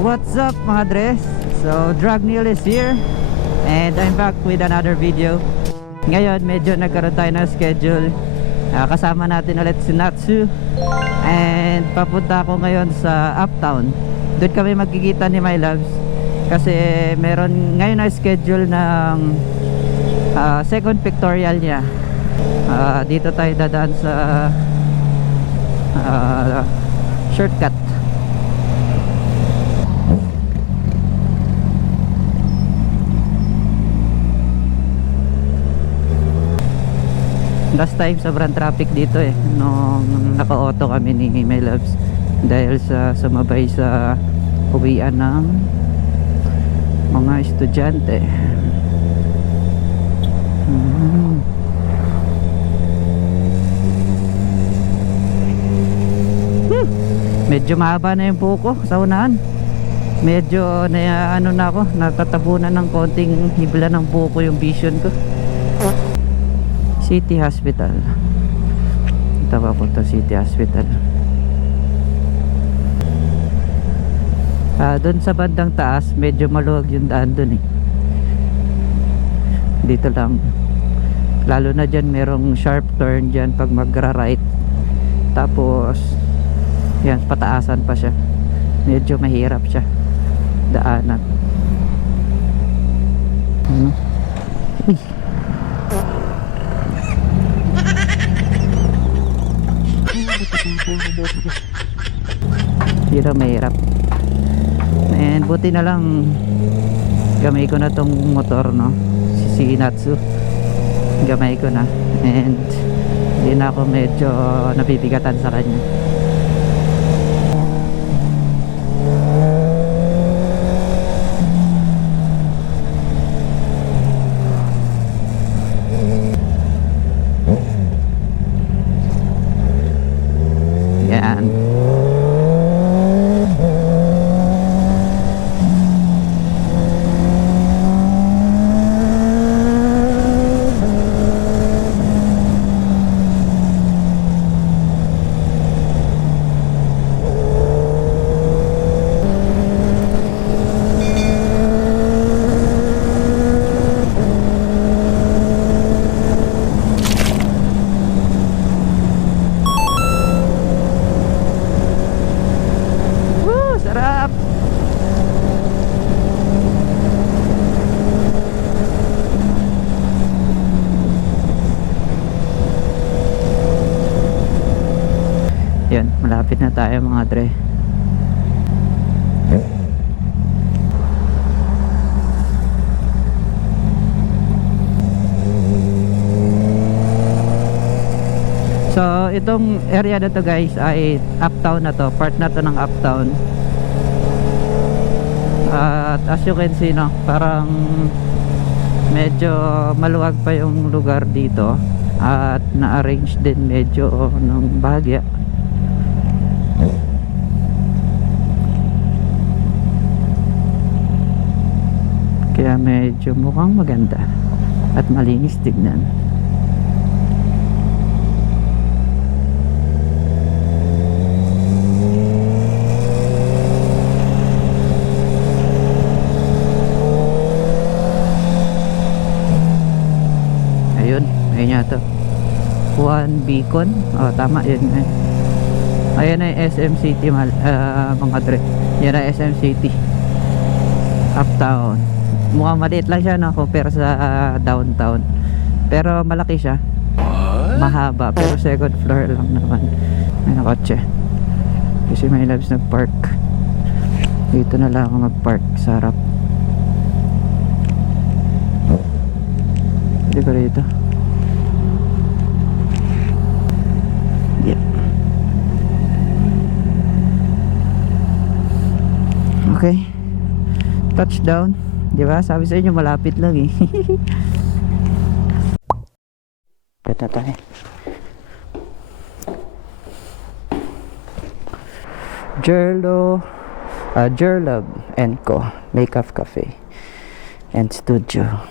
What's up mga Dres? So Dragneel is here and I'm back with another video. Ngayon medyo nagkaroon tayo ng schedule. Kasama natin ulit si Natsu. And papunta ako ngayon sa Uptown. Doon kami magkikita ni My Loves. Kasi meron ngayon na schedule ng second pictorial niya. Dito tayo dadaan sa shortcut. Last time sobrang traffic dito nung naka-auto kami ni My Loves dahil sa sumabay sa uwian ng mga estudyante. Medyo mahaba na yung buko sa unahan. Medyo na ako, natatabunan ng konting hibla ng buko yung vision ko. City Hospital. Ito pa po ito, City Hospital. Doon sa bandang taas medyo maluwag yung daan doon dito lang, lalo na dyan merong sharp turn dyan pag magra-right. Tapos yan, pataasan pa siya, medyo mahirap siya daanan. Uy. Dito mahirap. And buti na lang gamay ko na tong motor, no, si Natsu. Gamay ko na and hindi na ako medyo nabibigatan sa kanya. Yan. Sarap. Yan, malapit na tayo mga Dre. So itong area na to guys ay Uptown na to, part na to ng Uptown. At as you can see, no, parang medyo maluwag pa yung lugar dito at na-arrange din medyo ng bahagya. Kaya medyo mukhang maganda at malinis tignan. Ayun yata, Juan Beacon. Tama yun. Ayan ay SM City mga Dre. Yan ay SM City Uptown. Mukhang maliit lang siya, no, compare sa downtown, pero malaki siya. Mahaba pero second floor lang naman. May nakotse kasi My Loves nag-park dito. Na lang ako mag-park sa harap. Hindi ko rito. Okay, touchdown. Di ba? Sabi sa inyo malapit lang Kata tayo. Jerlove & Co. Makeup Cafe and Studio.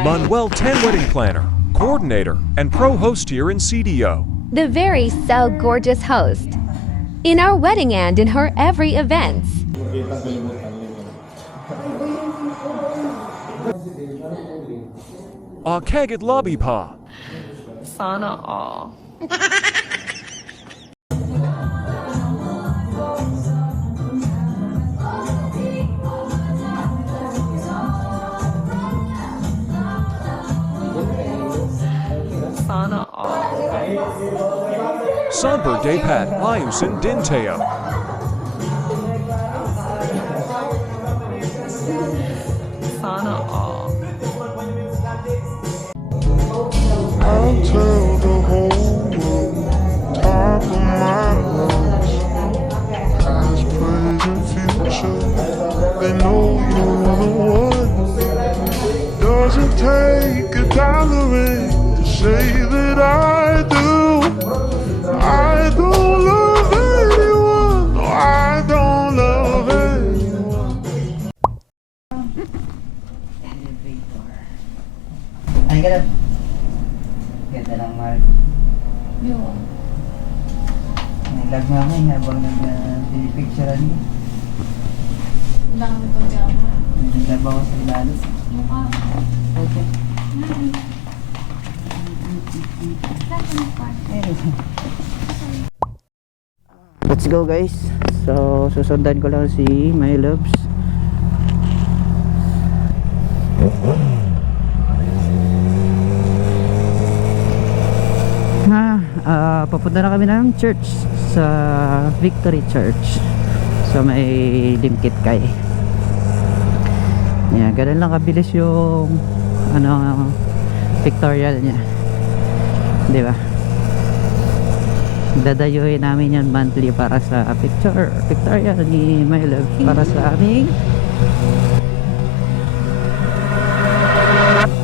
Manuel 10 Wedding Planner, Coordinator, and Pro Host here in CDO. the very so gorgeous host. In our wedding and in her every events. Kagit lobby pa. Sana all. Sana all. Son birthday pat ayusin din tayo. Sana all. I'll tell the whole world, top of my lungs, past, present, future, they know you're the one. Doesn't take a diamond to say that I do. I don't love anyone, no, I don't love anyone. Ay, ganda. Ganda ng mark. Yung Naglag nga ngayon habang nag-picturean niya. dami pang gama. Naglag ako sa ilalim. Mukha. Okay. Let's go guys. So susundan ko lang si My Loves. Papunta na kami ng church sa Victory Church sa may Limkit Kay. Yan, ganun lang kabilis yung pictorial niya, di ba? Dadayuhin namin yan monthly para sa pictorial ni My Love para sa aming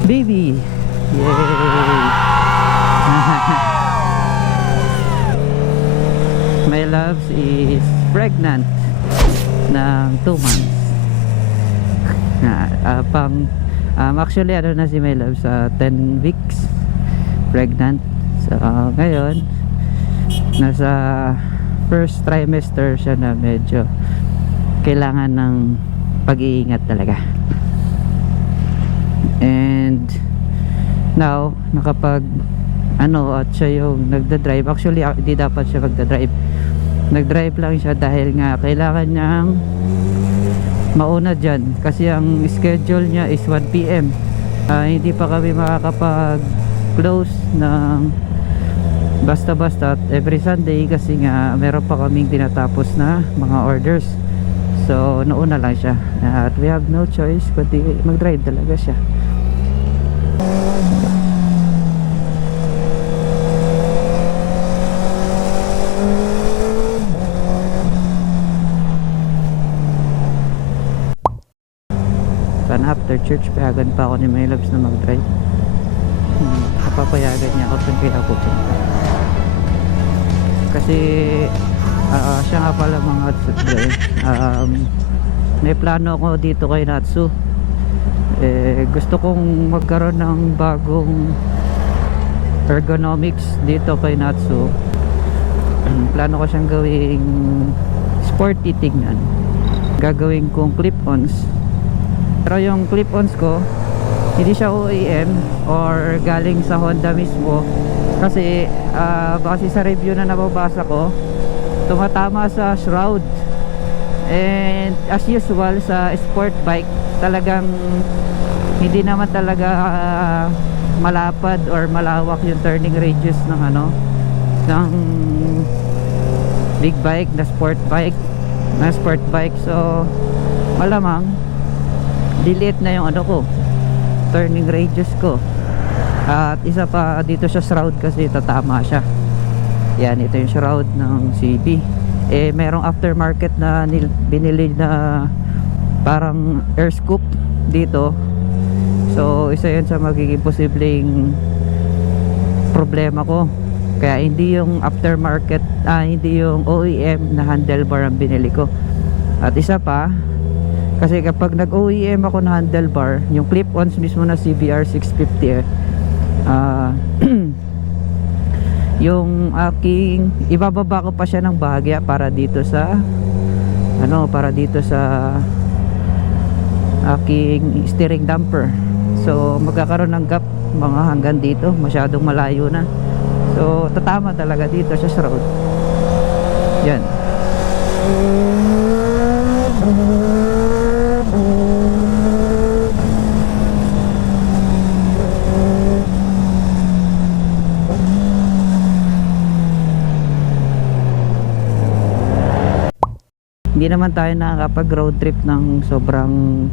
baby. Yay! My Loves is pregnant ng 2 months. Actually ano na si My Loves 10 weeks pregnant. So ngayon nasa first trimester siya na medyo kailangan ng pag-iingat talaga. And now nakapag at siya yung nagda-drive. Actually hindi dapat siya magda-drive. Nag-drive lang siya dahil nga kailangan niyang mauna dyan kasi ang schedule niya is 1 PM. Hindi pa kami makakapag close ng basta-basta every Sunday kasi nga meron pa kaming tinatapos na mga orders. So nauna lang siya at we have no choice kundi mag-drive talaga siya. Sana after church payagan pa ako ni My Loves na mag-drive. Kapapayagan niya ako saan kaya pupunta. Kasi siya nga pala mga drive. May plano ako dito kay Natsu. Gusto kong magkaroon ng bagong ergonomics dito kay Natsu. Plano ko siyang gawing sporty tignan. Gagawin kong clip-ons. Pero yung clip-ons ko hindi siya OEM or galing sa Honda mismo kasi base sa review na nababasa ko tumatama sa shroud, and as usual sa sport bike talagang hindi naman talaga malapad or malawak yung turning radius ng ng big bike na sport bike, so malamang delete na yung ko turning radius ko. At isa pa dito sa shroud kasi tatama siya. Yan, ito yung shroud ng CB. Merong aftermarket na binili na parang air scoop dito. So isa yun sa magiging posibleng problema ko. Kaya hindi yung aftermarket, hindi yung OEM na handlebar ang binili ko. At isa pa, kasi kapag nag-OEM ako na handlebar, yung clip-ons mismo na CBR 650 yung aking ibababa ko pa siya ng bahagya para dito sa aking steering damper. So magkakaroon ng gap mga hanggang dito, masyadong malayo na. So tatama talaga dito sa road. Yan. Hindi naman tayo nakakapag road trip ng sobrang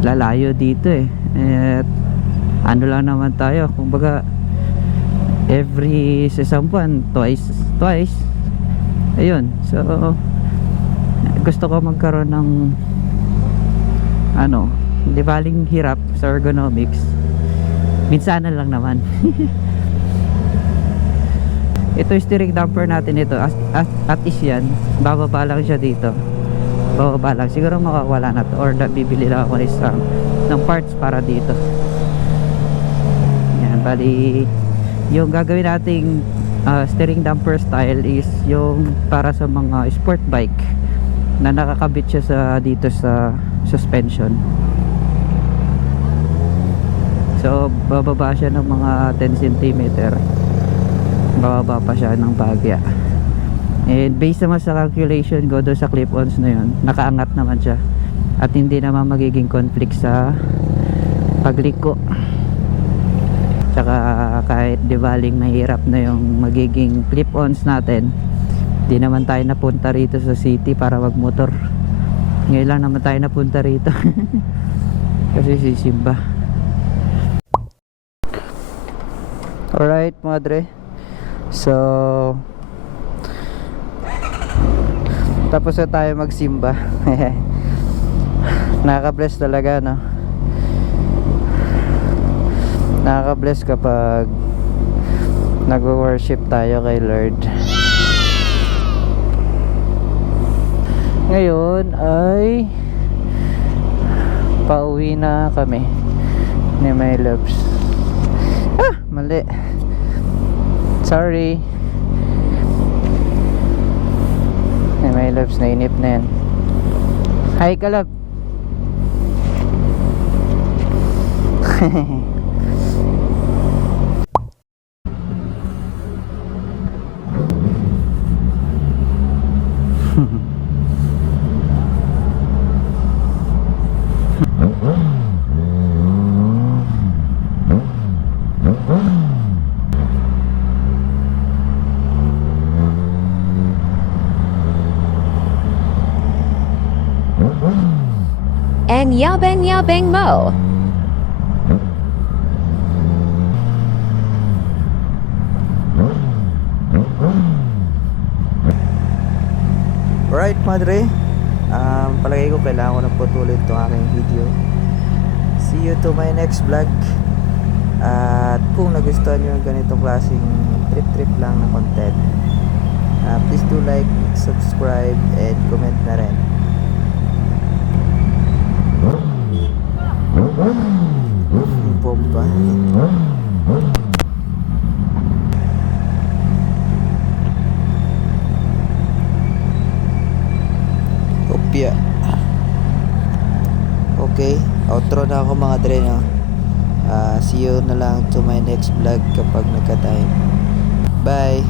lalayo dito eh. At ano lang naman tayo, kumbaga every sa isang buwan, twice. Ayun, so gusto ko magkaroon ng di baling hirap sa ergonomics. Minsanan lang naman. Ito yung steering damper natin ito. At is yan, bababa lang siya dito. Bababa lang, siguro makawala na to, or bibili lang ako ng parts para dito. Yan, bali yung gagawin nating steering damper style is yung para sa mga sport bike na nakakabit siya dito sa suspension. So bababa siya ng mga 10 cm, bababa pa siya ng bahagya. And based naman sa calculation ko doon sa clip-ons na yun, nakaangat naman siya at hindi naman magiging conflict sa pagliko. Tsaka kahit dibaling mahirap na yung magiging clip-ons natin, di naman tayo napunta rito sa city para magmotor. Ngayon lang naman tayo napunta rito kasi sisimba. Alright mga dre, so tapos na tayo magsimba. Nakaka-bless talaga, no? Nakaka-bless kapag nag-worship tayo kay Lord. Ngayon ay pauwi na kami ni my loves. Mali, sorry. Ni my loves, nainip na yan. Hi kalab. And yabang mo. Alright madre, palagay ko kailangan ko na putulin itong aking video. See you to my next vlog. At kung nagustuhan nyo yung ganitong klaseng trip lang na content, please do like, subscribe, and comment na rin. Bomba. Opya. Okay, outro na ako mga dre, no? See you na lang to my next vlog kapag nagka-time. Bye.